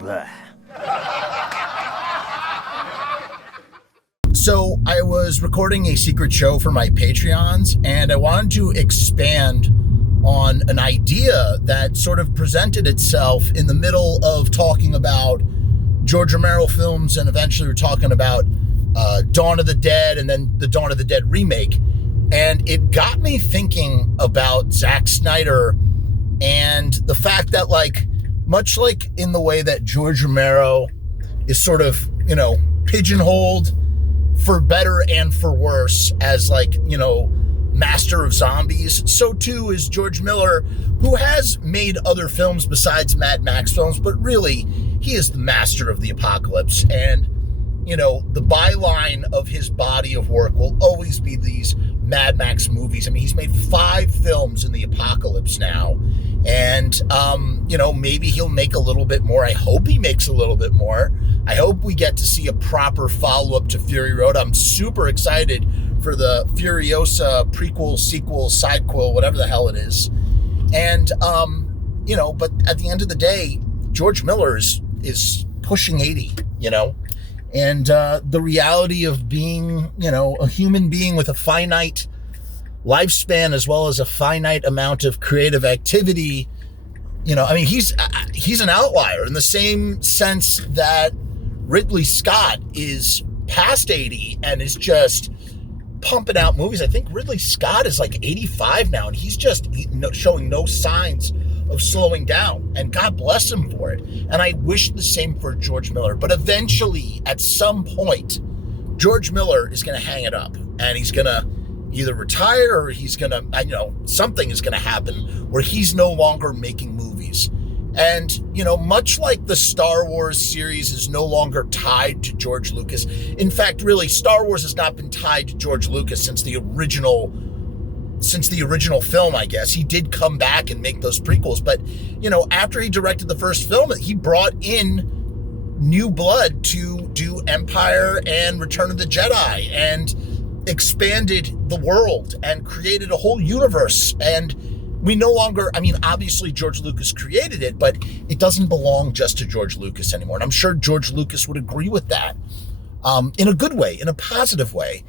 Blah. So I was recording a secret show for my Patreons, and I wanted to expand on an idea that sort of presented itself in the middle of talking about George Romero films, and eventually we're talking about Dawn of the Dead and then the Dawn of the Dead remake. And it got me thinking about Zack Snyder and the fact that, like, much like in the way that George Romero is sort of, pigeonholed for better and for worse as, like, master of zombies, so too is George Miller, who has made other films besides Mad Max films, but really he is the master of the apocalypse. And the byline of his body of work will always be these Mad Max movies. I mean, he's made 5 films in the apocalypse now, and maybe he'll make a little bit more. I hope he makes a little bit more. I hope we get to see a proper follow-up to Fury Road. I'm super excited for the Furiosa prequel, sequel, sidequel, whatever the hell it is. And but at the end of the day, George Miller is pushing 80, and the reality of being, a human being with a finite lifespan as well as a finite amount of creative activity, he's an outlier in the same sense that Ridley Scott is past 80 and is just pumping out movies. I think Ridley Scott is like 85 now, and he's just showing no signs of slowing down, and God bless him for it. And I wish the same for George Miller. But eventually, at some point, George Miller is going to hang it up, and he's going to either retire, or he's going to, something is going to happen where he's no longer making movies. And, much like the Star Wars series is no longer tied to George Lucas. In fact, really, Star Wars has not been tied to George Lucas since the original film, I guess. He did come back and make those prequels, but, after he directed the first film, he brought in new blood to do Empire and Return of the Jedi, and expanded the world and created a whole universe. And we no longer, obviously George Lucas created it, but it doesn't belong just to George Lucas anymore. And I'm sure George Lucas would agree with that, in a good way, in a positive way.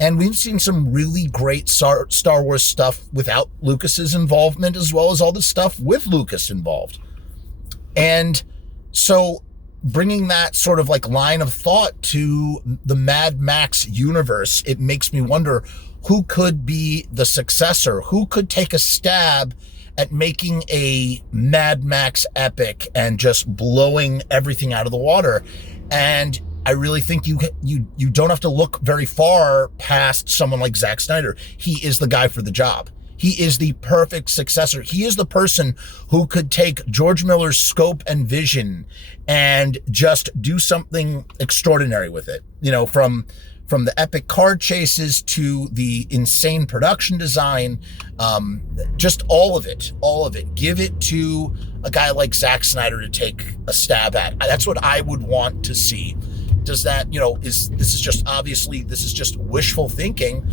And we've seen some really great Star Wars stuff without Lucas's involvement, as well as all the stuff with Lucas involved. And so bringing that sort of like line of thought to the Mad Max universe, it makes me wonder who could be the successor, who could take a stab at making a Mad Max epic and just blowing everything out of the water. And I really think you don't have to look very far past someone like Zack Snyder. He is the guy for the job. He is the perfect successor. He is the person who could take George Miller's scope and vision and just do something extraordinary with it. From the epic car chases to the insane production design, just all of it. Give it to a guy like Zack Snyder to take a stab at. That's what I would want to see. Does that, this is just wishful thinking,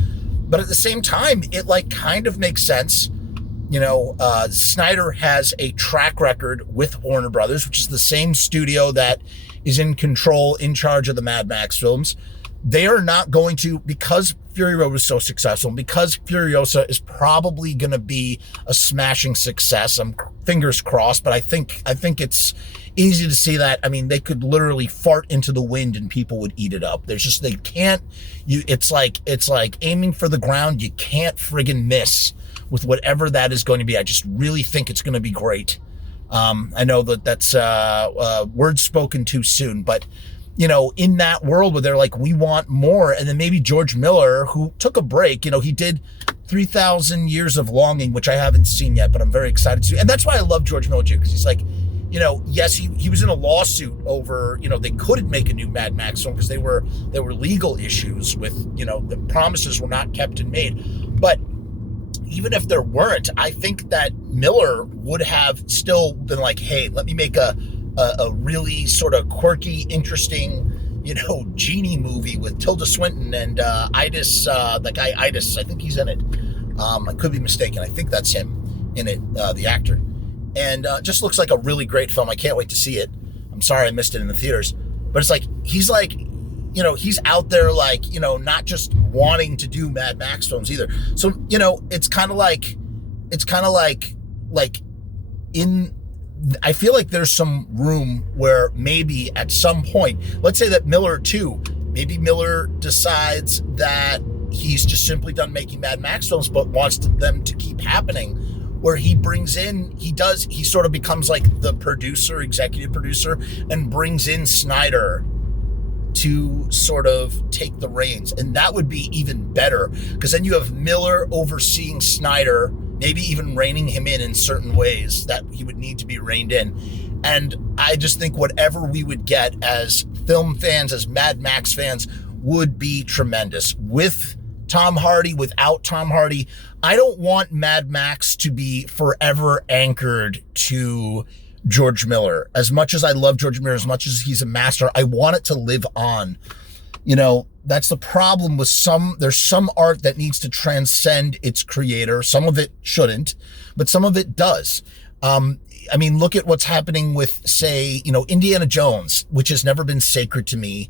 but at the same time, it kind of makes sense. Snyder has a track record with Warner Brothers, which is the same studio that is in charge of the Mad Max films. They are not going to, because Fury Road was so successful, because Furiosa is probably going to be a smashing success. I'm fingers crossed, but I think it's easy to see that. They could literally fart into the wind and people would eat it up. They can't. It's like aiming for the ground. You can't friggin' miss with whatever that is going to be. I just really think it's going to be great. I know that's words spoken too soon, but in that world where they're like, we want more. And then maybe George Miller, who took a break, he did 3,000 Years of Longing, which I haven't seen yet, but I'm very excited to. And that's why I love George Miller too, because he's like, yes, he was in a lawsuit over, they couldn't make a new Mad Max film because there were legal issues with, the promises were not kept and made. But even if there weren't, I think that Miller would have still been like, hey, let me make a really sort of quirky, interesting, genie movie with Tilda Swinton and Idis, the guy Idis. I think he's in it. I could be mistaken. I think that's him in it, the actor. And just looks like a really great film. I can't wait to see it. I'm sorry I missed it in the theaters. But it's like, he's like, he's out there like, not just wanting to do Mad Max films either. So, it's kind of like I feel like there's some room where maybe at some point, let's say that Miller too, maybe Miller decides that he's just simply done making Mad Max films, but wants them to keep happening, where he sort of becomes like the executive producer, and brings in Snyder to sort of take the reins. And that would be even better, because then you have Miller overseeing Snyder, maybe even reining him in certain ways that he would need to be reined in. And I just think whatever we would get as film fans, as Mad Max fans, would be tremendous. With Tom Hardy, without Tom Hardy, I don't want Mad Max to be forever anchored to George Miller. As much as I love George Miller, as much as he's a master, I want it to live on. That's the problem with there's some art that needs to transcend its creator. Some of it shouldn't, but some of it does. Look at what's happening with, say, Indiana Jones, which has never been sacred to me.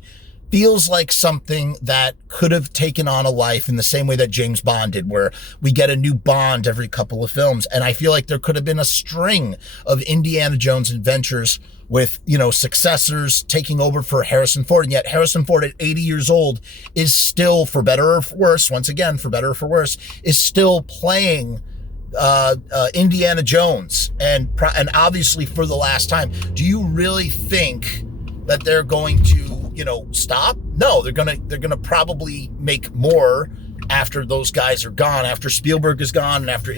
Feels like something that could have taken on a life in the same way that James Bond did, where we get a new Bond every couple of films. And I feel like there could have been a string of Indiana Jones adventures with, successors taking over for Harrison Ford. And yet Harrison Ford at 80 years old is still, for better or for worse, once again, for better or for worse, is still playing Indiana Jones, and obviously for the last time. Do you really think that they're going to, stop? No, they're gonna probably make more after those guys are gone, after Spielberg is gone, and after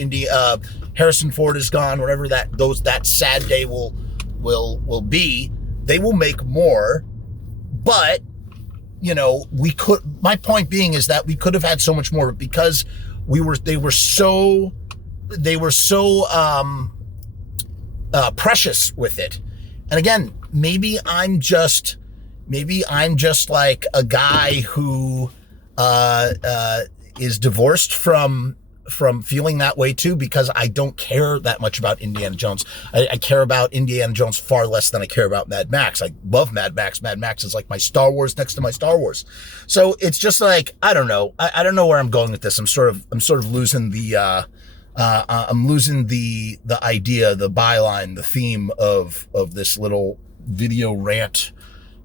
Harrison Ford is gone, whatever that sad day will be. They will make more, but my point being is that we could have had so much more, because they were so precious with it. And again, maybe I'm just like a guy who is divorced from feeling that way too, because I don't care that much about Indiana Jones. I care about Indiana Jones far less than I care about Mad Max. I love Mad Max. Mad Max is like my Star Wars next to my Star Wars. So it's just like, I don't know. I don't know where I'm going with this. I'm sort of losing the idea, the byline, the theme of this little video rant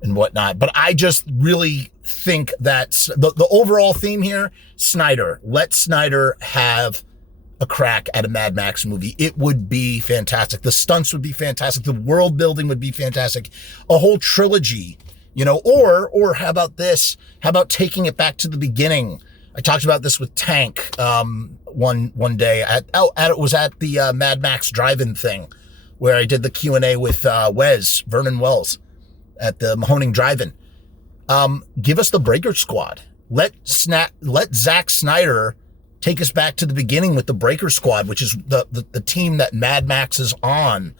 and whatnot. But I just really think that the overall theme here, Snyder, let Snyder have a crack at a Mad Max movie. It would be fantastic. The stunts would be fantastic. The world building would be fantastic. A whole trilogy, or how about this? How about taking it back to the beginning? I talked about this with Tank one day it was at the Mad Max drive-in thing, where I did the Q&A with Vernon Wells at the Mahoning drive-in. Give us the Breaker Squad. Let Zack Snyder take us back to the beginning with the Breaker Squad, which is the team that Mad Max is on,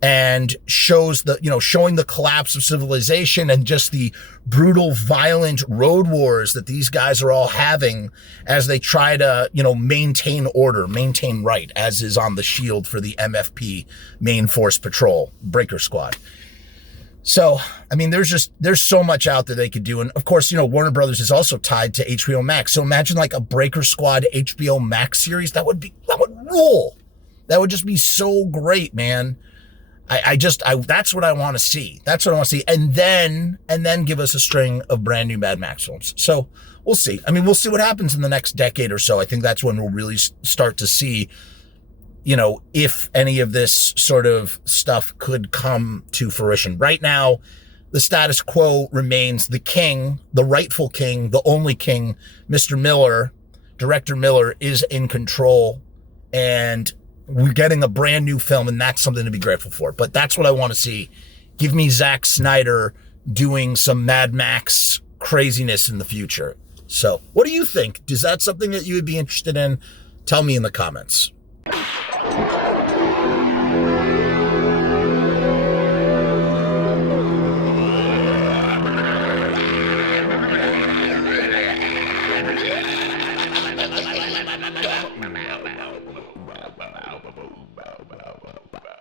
and shows showing the collapse of civilization and just the brutal, violent road wars that these guys are all having as they try to, maintain order, maintain right, as is on the shield for the MFP, Main Force Patrol, Breaker Squad. So, there's so much out there they could do. And of course, Warner Brothers is also tied to HBO Max. So imagine like a Breaker Squad HBO Max series. That would rule. That would just be so great, man. That's what I want to see. That's what I want to see. And then give us a string of brand new Mad Max films. So we'll see. We'll see what happens in the next decade or so. I think that's when we'll really start to see, if any of this sort of stuff could come to fruition. Right now, the status quo remains. The king, the rightful king, the only king, Mr. Miller, Director Miller, is in control, and we're getting a brand new film, and that's something to be grateful for. But that's what I want to see. Give me Zack Snyder doing some Mad Max craziness in the future. So what do you think? Is that something that you would be interested in? Tell me in the comments.